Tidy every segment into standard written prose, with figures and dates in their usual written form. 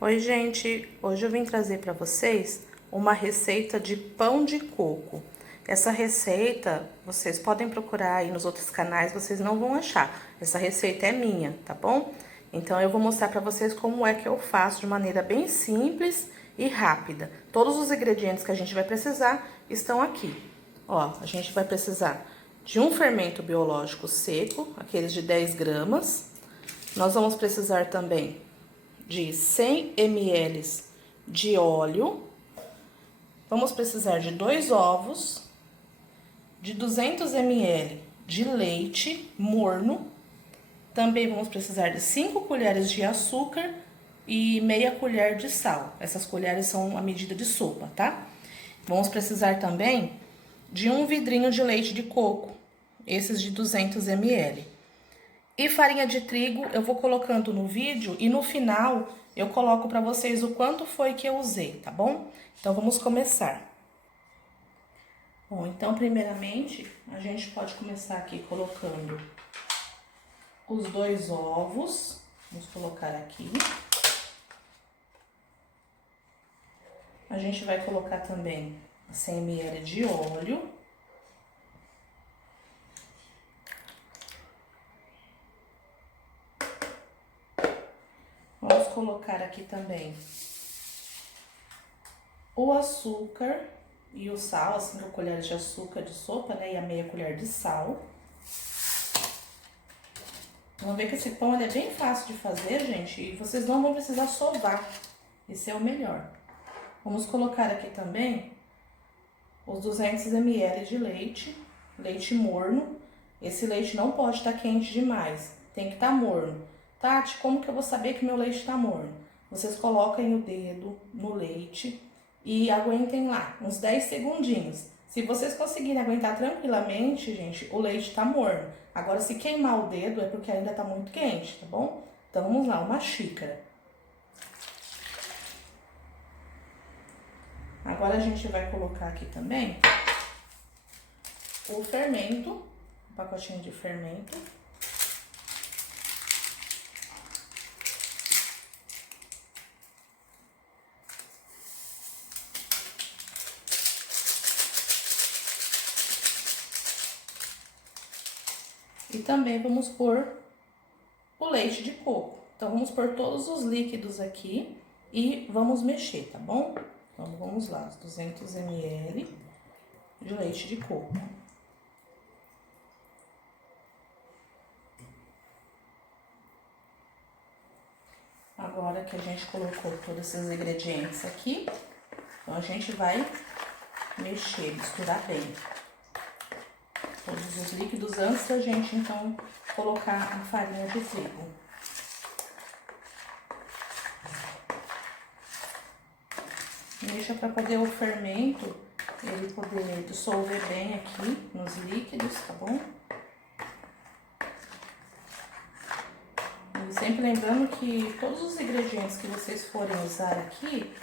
Oi, gente! Hoje eu vim trazer para vocês uma receita de pão de coco. Essa receita vocês podem procurar aí nos outros canais, vocês não vão achar. Essa receita é minha, tá bom? Então eu vou mostrar para vocês como é que eu faço de maneira bem simples e rápida. Todos os ingredientes que a gente vai precisar estão aqui. Ó, a gente vai precisar de um fermento biológico seco, aqueles de 10 gramas. Nós vamos precisar também de 100 ml de óleo. Vamos precisar de 2 ovos, de 200 ml de leite morno. Também vamos precisar de 5 colheres de açúcar e meia colher de sal. Essas colheres são a medida de sopa, tá? Vamos precisar também de um vidrinho de leite de coco, esses de 200 ml. E farinha de trigo eu vou colocando no vídeo e no final eu coloco para vocês o quanto foi que eu usei, tá bom? Então vamos começar. Bom, então primeiramente a gente pode começar aqui colocando os 2 ovos. Vamos colocar aqui. A gente vai colocar também 100 ml de óleo. Vamos colocar aqui também o açúcar e o sal, as 5 colheres de açúcar de sopa, né? E a meia colher de sal. Vamos ver que esse pão ele é bem fácil de fazer, gente, e vocês não vão precisar sovar. Esse é o melhor. Vamos colocar aqui também os 200 ml de leite, leite morno. Esse leite não pode estar quente demais, tem que estar morno. Tati, como que eu vou saber que meu leite tá morno? Vocês coloquem o dedo no leite e aguentem lá, uns 10 segundinhos. Se vocês conseguirem aguentar tranquilamente, gente, o leite tá morno. Agora, se queimar o dedo, é porque ainda tá muito quente, tá bom? Então, vamos lá, uma xícara. Agora, a gente vai colocar aqui também o fermento, um pacotinho de fermento. E também vamos pôr o leite de coco. Então, vamos pôr todos os líquidos aqui e vamos mexer, tá bom? Então, vamos lá, os 200 ml de leite de coco. Agora que a gente colocou todos esses ingredientes aqui, então a gente vai mexer, misturar bem todos os líquidos antes da gente, então, colocar a farinha de trigo. Mexa para poder o fermento, ele poder dissolver bem aqui nos líquidos, tá bom? E sempre lembrando que todos os ingredientes que vocês forem usar aqui,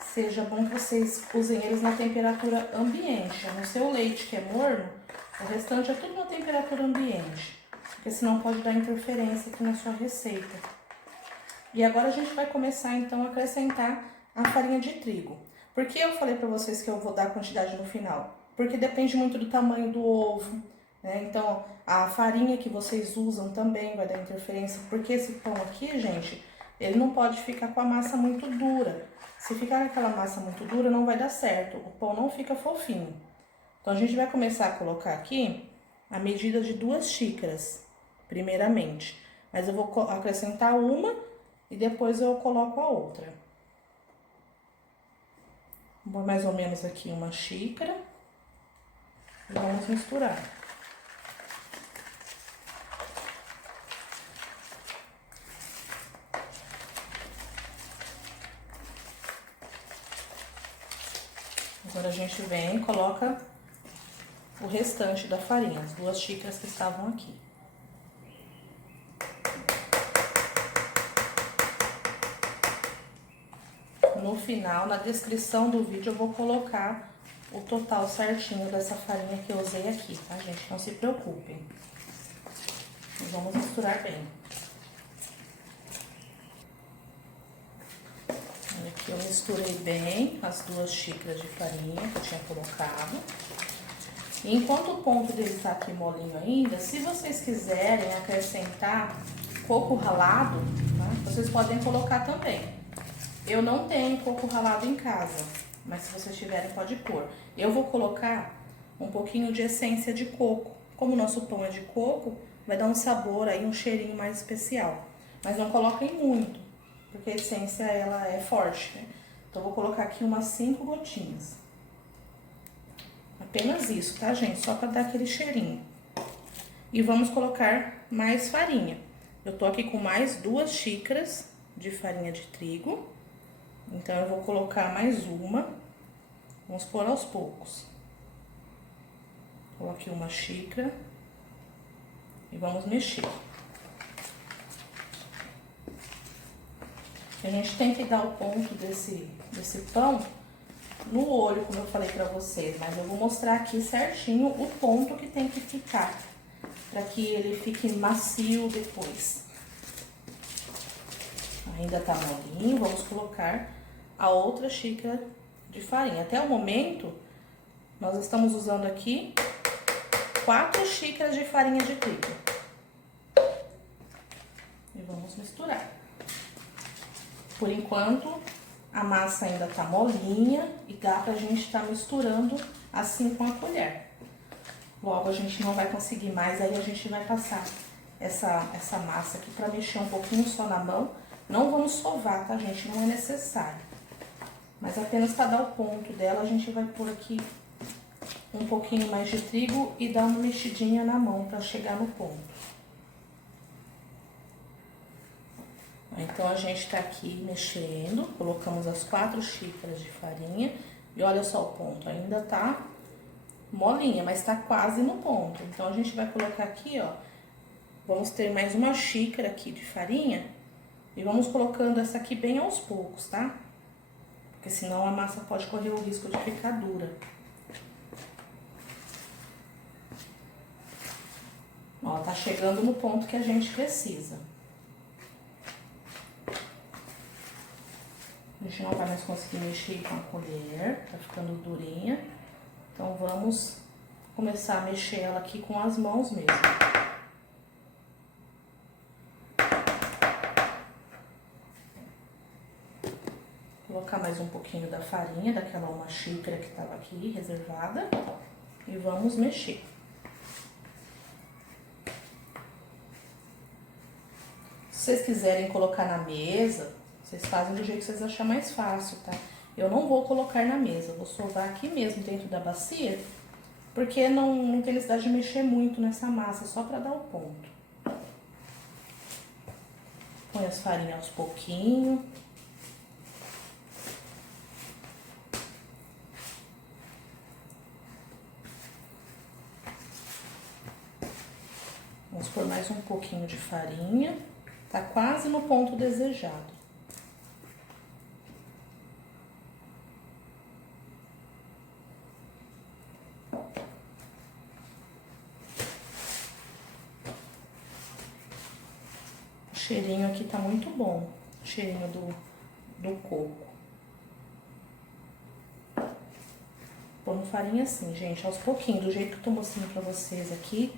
seja bom que vocês usem eles na temperatura ambiente. No seu leite que é morno, o restante é tudo na temperatura ambiente, porque senão pode dar interferência aqui na sua receita. E agora a gente vai começar então a acrescentar a farinha de trigo. Por que eu falei para vocês que eu vou dar a quantidade no final? Porque depende muito do tamanho do ovo, né? Então, a farinha que vocês usam também vai dar interferência, porque esse pão aqui, gente, ele não pode ficar com a massa muito dura. Se ficar com aquela massa muito dura, não vai dar certo, o pão não fica fofinho. Então, a gente vai começar a colocar aqui a medida de 2 xícaras, primeiramente. Mas eu vou acrescentar uma e depois eu coloco a outra. Vou mais ou menos aqui 1 xícara e vamos misturar. Agora a gente vem e coloca o restante da farinha, as 2 xícaras que estavam aqui. No final, na descrição do vídeo, eu vou colocar o total certinho dessa farinha que eu usei aqui, tá, gente? Não se preocupem. E vamos misturar bem. Eu misturei bem as 2 xícaras de farinha que eu tinha colocado. E enquanto o ponto dele tá aqui molinho ainda, se vocês quiserem acrescentar coco ralado, tá? Vocês podem colocar também. Eu não tenho coco ralado em casa, mas se vocês tiverem pode pôr. Eu vou colocar um pouquinho de essência de coco. Como o nosso pão é de coco, vai dar um sabor aí, um cheirinho mais especial. Mas não coloquem muito, porque a essência ela é forte, né? Então eu vou colocar aqui umas 5 gotinhas. Apenas isso, tá, gente? Só pra dar aquele cheirinho. E vamos colocar mais farinha. Eu tô aqui com mais 2 xícaras de farinha de trigo. Então, eu vou colocar mais uma. Vamos pôr aos poucos. Coloquei 1 xícara. E vamos mexer. A gente tem que dar o ponto desse pão no olho, como eu falei pra vocês. Mas eu vou mostrar aqui certinho o ponto que tem que ficar. Pra que ele fique macio depois. Ainda tá molinho, vamos colocar a outra xícara de farinha. Até o momento, nós estamos usando aqui 4 xícaras de farinha de trigo. E vamos misturar. Por enquanto, a massa ainda tá molinha e dá pra gente tá misturando assim com a colher. Logo a gente não vai conseguir mais, aí a gente vai passar essa massa aqui pra mexer um pouquinho só na mão. Não vamos sovar, tá, gente? Não é necessário. Mas apenas para dar o ponto dela, a gente vai pôr aqui um pouquinho mais de trigo e dar uma mexidinha na mão para chegar no ponto. Então, a gente tá aqui mexendo, colocamos as 4 xícaras de farinha e olha só o ponto, ainda tá molinha, mas tá quase no ponto. Então, a gente vai colocar aqui, ó, vamos ter mais 1 xícara aqui de farinha. E vamos colocando essa aqui bem aos poucos, tá? Porque senão a massa pode correr o risco de ficar dura. Ó, tá chegando no ponto que a gente precisa. A gente não vai mais conseguir mexer com a colher, tá ficando durinha. Então, vamos começar a mexer ela aqui com as mãos mesmo. Colocar mais um pouquinho da farinha, daquela 1 xícara que tava aqui reservada. E vamos mexer. Se vocês quiserem colocar na mesa, vocês fazem do jeito que vocês acharem mais fácil, tá? Eu não vou colocar na mesa, vou sovar aqui mesmo dentro da bacia, porque não tem necessidade de mexer muito nessa massa, só pra dar o ponto. Põe as farinhas aos pouquinhos. Vamos pôr mais um pouquinho de farinha. Tá quase no ponto desejado. O cheirinho aqui tá muito bom. O cheirinho do coco. Pondo farinha assim, gente, aos pouquinhos, do jeito que eu tô mostrando pra vocês aqui.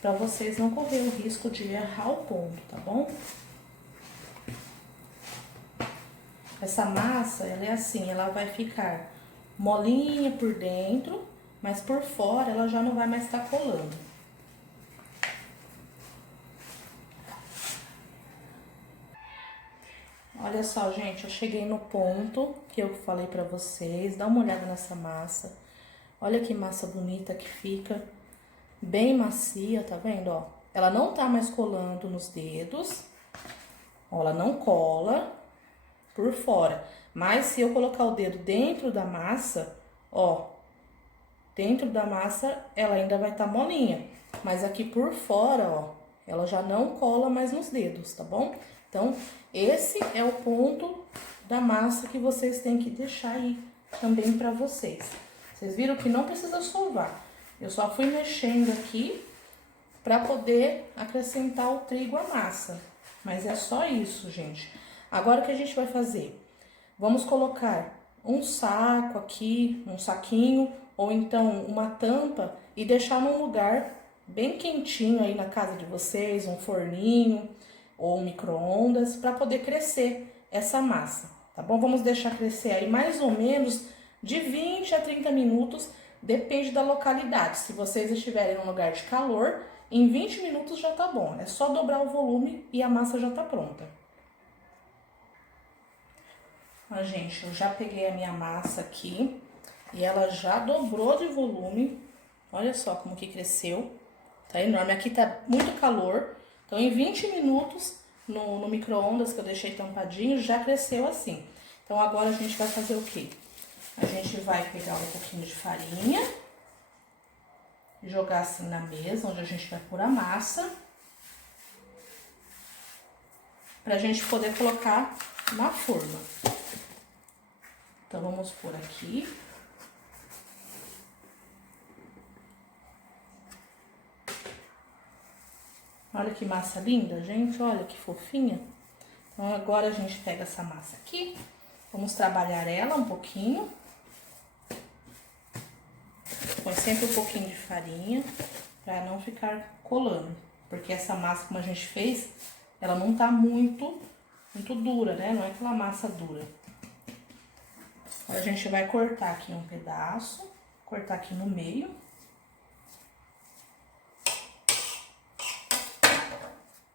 Pra vocês não correr o risco de errar o ponto, tá bom? Essa massa, ela é assim, ela vai ficar molinha por dentro, mas por fora ela já não vai mais estar colando. Olha só, gente, eu cheguei no ponto que eu falei pra vocês. Dá uma olhada nessa massa. Olha que massa bonita que fica. Bem macia, tá vendo, ó? Ela não tá mais colando nos dedos. Ó, ela não cola por fora. Mas se eu colocar o dedo dentro da massa, ó, dentro da massa ela ainda vai tá molinha. Mas aqui por fora, ó, ela já não cola mais nos dedos, tá bom? Então, esse é o ponto da massa que vocês têm que deixar aí também pra vocês. Vocês viram que não precisa sovar. Eu só fui mexendo aqui pra poder acrescentar o trigo à massa. Mas é só isso, gente. Agora o que a gente vai fazer? vamos colocar um saco aqui, um saquinho, ou então uma tampa e deixar num lugar bem quentinho aí na casa de vocês, um forninho ou um micro-ondas, para poder crescer essa massa, tá bom? Vamos deixar crescer aí mais ou menos de 20 a 30 minutos, depende da localidade. Se vocês estiverem num lugar de calor, em 20 minutos já tá bom. É só dobrar o volume e a massa já tá pronta. Ó, gente, eu já peguei a minha massa aqui e ela já dobrou de volume. Olha só como que cresceu. Tá enorme. Aqui tá muito calor. Então, em 20 minutos, no micro-ondas que eu deixei tampadinho, já cresceu assim. Então, agora a gente vai fazer o quê? A gente vai pegar um pouquinho de farinha, jogar assim na mesa, onde a gente vai pôr a massa, pra gente poder colocar na forma. Então, vamos pôr aqui. Olha que massa linda, gente, olha que fofinha. Então, agora a gente pega essa massa aqui, vamos trabalhar ela um pouquinho. Põe sempre um pouquinho de farinha, pra não ficar colando. Porque essa massa, como a gente fez, ela não tá muito dura, né? Não é aquela massa dura. Agora a gente vai cortar aqui um pedaço, cortar aqui no meio.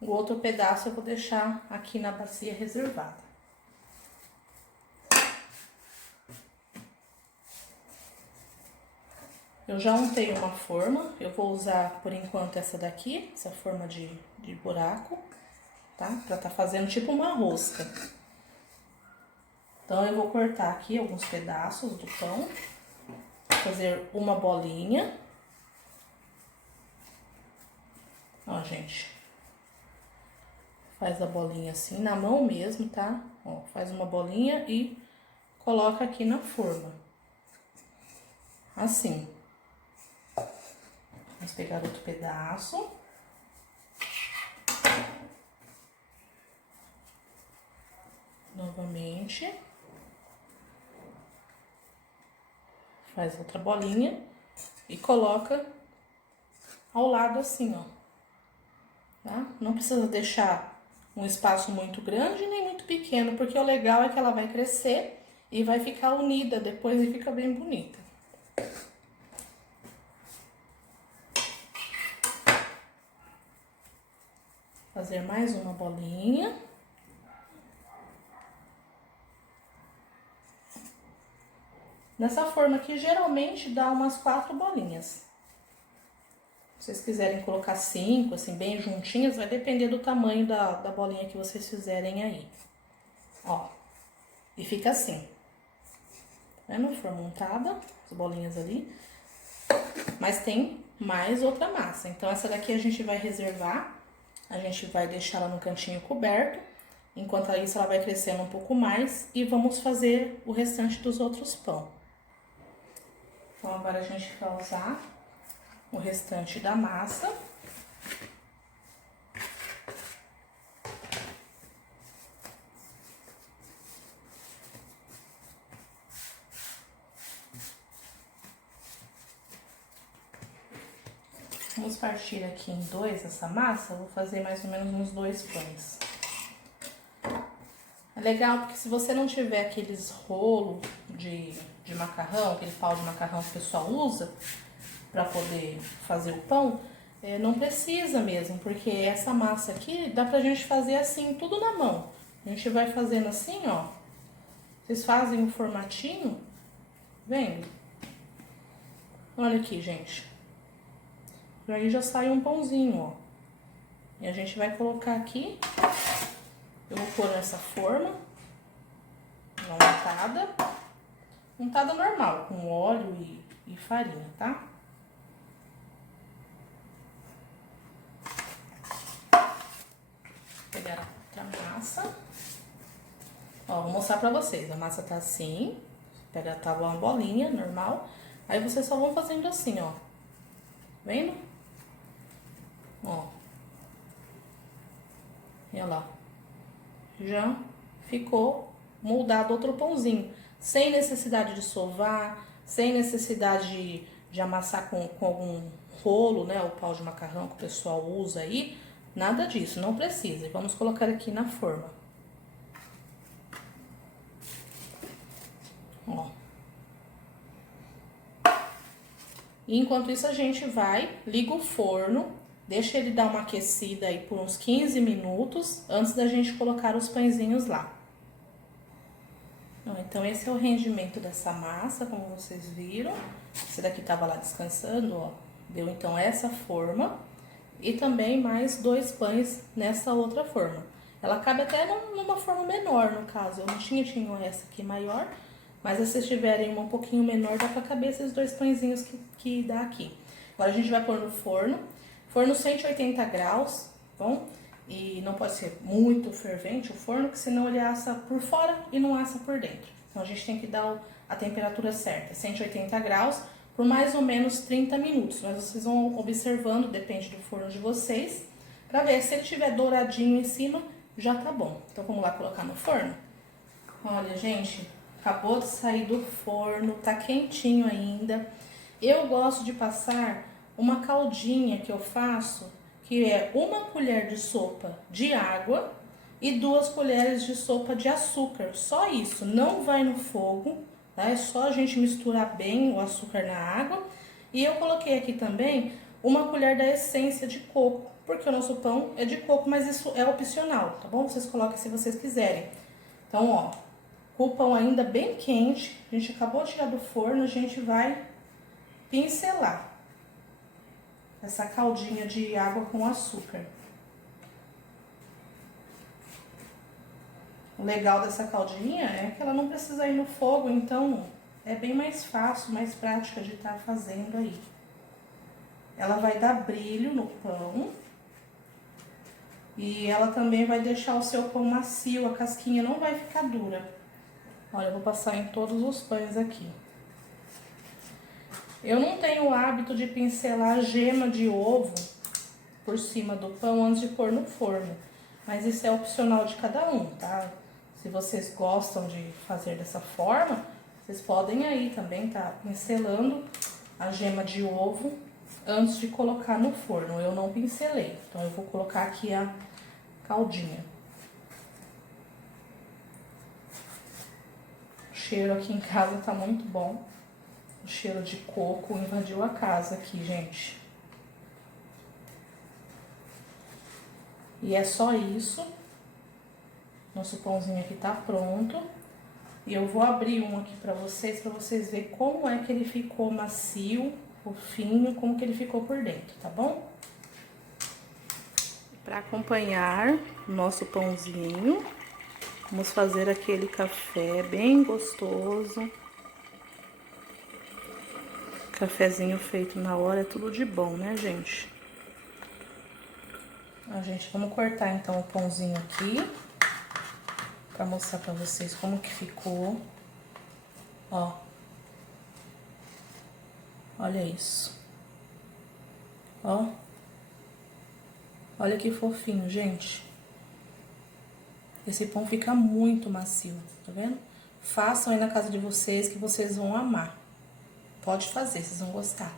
O outro pedaço eu vou deixar aqui na bacia reservada. Eu já untei uma forma, eu vou usar por enquanto essa daqui, essa forma de buraco, tá? Pra tá fazendo tipo uma rosca. Então, eu vou cortar aqui alguns pedaços do pão, fazer uma bolinha. Ó, gente. Faz a bolinha assim, na mão mesmo, tá? Ó, faz uma bolinha e coloca aqui na forma. Assim. Vamos pegar outro pedaço. Novamente. Faz outra bolinha e coloca ao lado assim, ó. Tá? Não precisa deixar um espaço muito grande nem muito pequeno, porque o legal é que ela vai crescer e vai ficar unida depois e fica bem bonita. Fazer mais uma bolinha. Nessa forma aqui, geralmente dá umas 4 bolinhas. Se vocês quiserem colocar 5, assim, bem juntinhas, vai depender do tamanho da bolinha que vocês fizerem aí. Ó, e fica assim. Tá vendo? Foi montada, as bolinhas ali. Mas tem mais outra massa. Então, essa daqui a gente vai reservar. A gente vai deixar ela no cantinho coberto. Enquanto isso, ela vai crescendo um pouco mais. E vamos fazer o restante dos outros pão. Então, agora a gente vai usar o restante da massa. Vamos partir aqui em 2 essa massa, eu vou fazer mais ou menos uns 2 pães. É legal porque se você não tiver aqueles rolos de macarrão, aquele pau de macarrão que o pessoal usa para poder fazer o pão, não precisa mesmo, porque essa massa aqui dá pra gente fazer assim, tudo na mão. A gente vai fazendo assim, ó. Vocês fazem um formatinho, vendo? Olha aqui, gente. Aí já sai um pãozinho, ó. E a gente vai colocar aqui. Eu vou pôr nessa forma. Uma untada. Untada normal, com óleo e farinha, tá? Vou pegar a outra massa. Ó, vou mostrar pra vocês. A massa tá assim. Pega, tá uma bolinha normal. Aí vocês só vão fazendo assim, ó. Vendo? Ó. E olha lá. Já ficou moldado outro pãozinho, sem necessidade de sovar, sem necessidade de amassar com algum rolo, né, o pau de macarrão que o pessoal usa aí, nada disso, não precisa. Vamos colocar aqui na forma. Ó. E enquanto isso a gente liga o forno, deixa ele dar uma aquecida aí por uns 15 minutos, antes da gente colocar os pãezinhos lá. Então, esse é o rendimento dessa massa, como vocês viram. Esse daqui tava lá descansando, ó. Deu então essa forma. E também mais 2 pães nessa outra forma. Ela cabe até numa forma menor, no caso. Eu não tinha essa aqui maior, mas se vocês tiverem uma um pouquinho menor, dá pra caber esses 2 pãezinhos que dá aqui. Agora a gente vai pôr no forno. Forno 180 graus, bom? E não pode ser muito fervente o forno, porque senão ele assa por fora e não assa por dentro. Então a gente tem que dar a temperatura certa, 180 graus, por mais ou menos 30 minutos. Mas vocês vão observando, depende do forno de vocês, pra ver se ele tiver douradinho em cima, já tá bom. Então vamos lá colocar no forno. Olha, gente, acabou de sair do forno, tá quentinho ainda. Eu gosto de passar uma caldinha que eu faço, que é 1 colher de sopa de água e 2 colheres de sopa de açúcar. Só isso, não vai no fogo, tá? É só a gente misturar bem o açúcar na água. E eu coloquei aqui também 1 colher da essência de coco, porque o nosso pão é de coco, mas isso é opcional, tá bom? Vocês colocam se vocês quiserem. Então, ó, com o pão ainda bem quente, a gente acabou de tirar do forno, a gente vai pincelar essa caldinha de água com açúcar. O legal dessa caldinha é que ela não precisa ir no fogo, então é bem mais fácil, mais prática de estar fazendo aí. Ela vai dar brilho no pão e ela também vai deixar o seu pão macio, a casquinha não vai ficar dura. Olha, eu vou passar em todos os pães aqui. Eu não tenho o hábito de pincelar a gema de ovo por cima do pão antes de pôr no forno, mas isso é opcional de cada um, tá? Se vocês gostam de fazer dessa forma, vocês podem aí também tá pincelando a gema de ovo antes de colocar no forno. Eu não pincelei, então eu vou colocar aqui a caldinha. O cheiro aqui em casa tá muito bom. O cheiro de coco invadiu a casa aqui, gente. E é só isso. Nosso pãozinho aqui tá pronto. E eu vou abrir um aqui pra vocês verem como é que ele ficou macio, fofinho, como que ele ficou por dentro, tá bom? Para acompanhar o nosso pãozinho, vamos fazer aquele café bem gostoso. Cafezinho feito na hora é tudo de bom, né, gente? Gente, vamos cortar então o pãozinho aqui pra mostrar pra vocês como que ficou. Ó. Olha isso. Ó. Olha que fofinho, gente. Esse pão fica muito macio, tá vendo? Façam aí na casa de vocês que vocês vão amar. Pode fazer, vocês vão gostar.